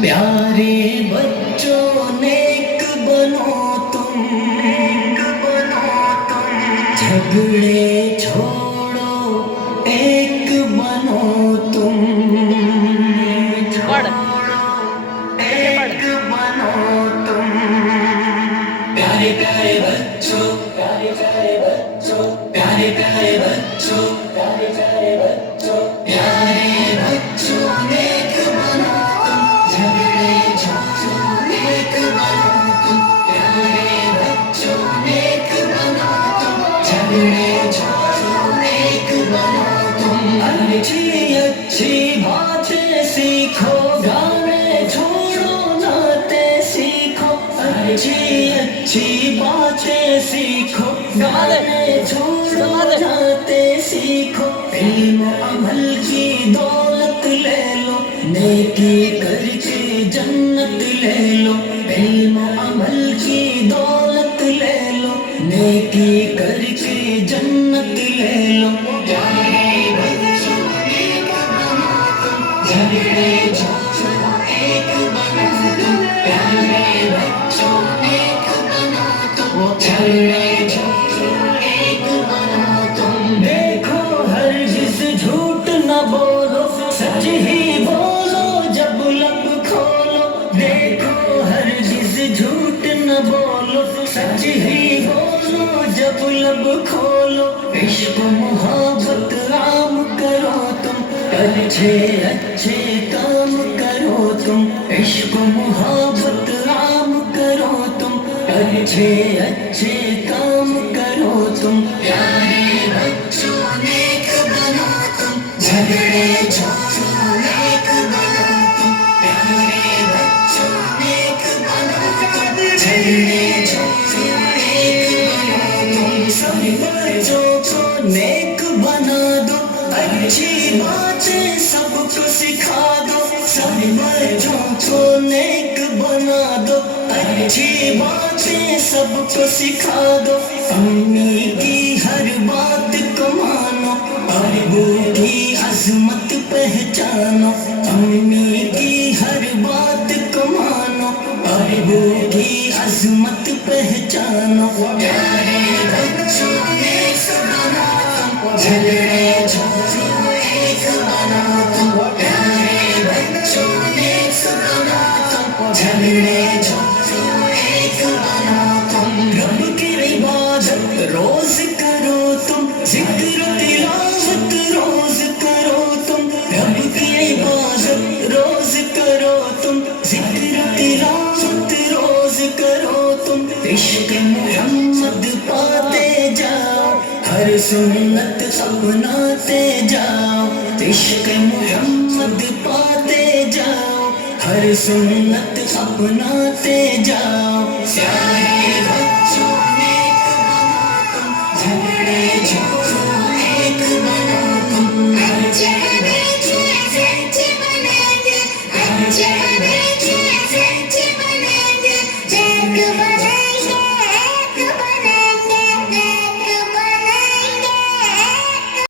प्यारे बच्चों नेक बनो तुम, झगड़े छोड़ो एक बनो तुम, एक बनो तुम। प्यारे प्यारे बच्चों, प्यारे प्यारे बच्चों, प्यारे प्यारे बच्चों, प्यारे प्यारे बच्चों, प्यारे बच्चों नेक बनो तुम, झगड़े छोड़ो एक बनो तुम। प्यारे बच्चों नेक बनो तुम, झगड़े छोड़ो एक बनो तुम। अच्छी अच्छी बातें सीखो, गाने छोड़ो नाते सीखो। अच्छी अच्छी बातें सीखो, गाने छोड़ो नाते सीखो। इल्म अमल की दौलत ले लो, नेकी करके जन्नत ले लो। इल्म अमल की दौलत ले लो, नेकी करके जन्नत ले लो। प्यारे बच्चों नेक बनो तुम, झगड़े छोड़ो एक बनो तुम। प्यारे बच्चों नेक बनो तुम, झगड़े छोड़ो एक बनो तुम। देखो हरगिज़ झूठ न बोलो, सच ही बोलो जब लब खोलो। देखो हरगिज़ झूठ न बोलो, सच ही बोलो जब लब खोलो। इश्क मोहब्बत आम करो तुम, अच्छे अच्छे काम करो तुम। इश्क मोहब्बत आम करो तुम, अच्छे अच्छे काम करो तुम। प्यारे बच्चों नेक बनो तुम, झगड़े छोड़ो एक बनो तुम। प्यारे बच्चों नेक बनो तुम, झगड़े छोड़ो एक बनो तुम। सभी बच्चों को नेक बना दो, अच्छी बातें सबको सिखा दो। सभी बच्चों को नेक बना दो, अच्छी बातें सबको सिखा दो। अम्मी की हर बात को मानो, अबू की अजमत पहचानो। अम्मी की हर बात को मानो, अबू की अजमत पहचानो। प्यारे बच्चों नेक बनो तुम, झगड़े छोड़ो एक बनो तुम। प्यारे बच्चों नेक बनो तुम, झगड़े छोड़ो एक बनो तुम। रब की इबादत रोज करो तुम, जिक्र तिलावत रोज करो तुम। रब की इबादत रोज करो तुम, जिक्र तिलावत रोज करो तुम। इश्क मोहम्मद पाते जाओ, हर सुन्नत अपनाते जाओ। इश्क मोहम्मद पाते जाओ, हर सुन्नत अपनाते जाओ। प्यारे बच्चों नेक बनो तुम, झगड़े छोड़ो एक बनो तुम। अच्छे बच्चे सच बनेंगे, अच्छे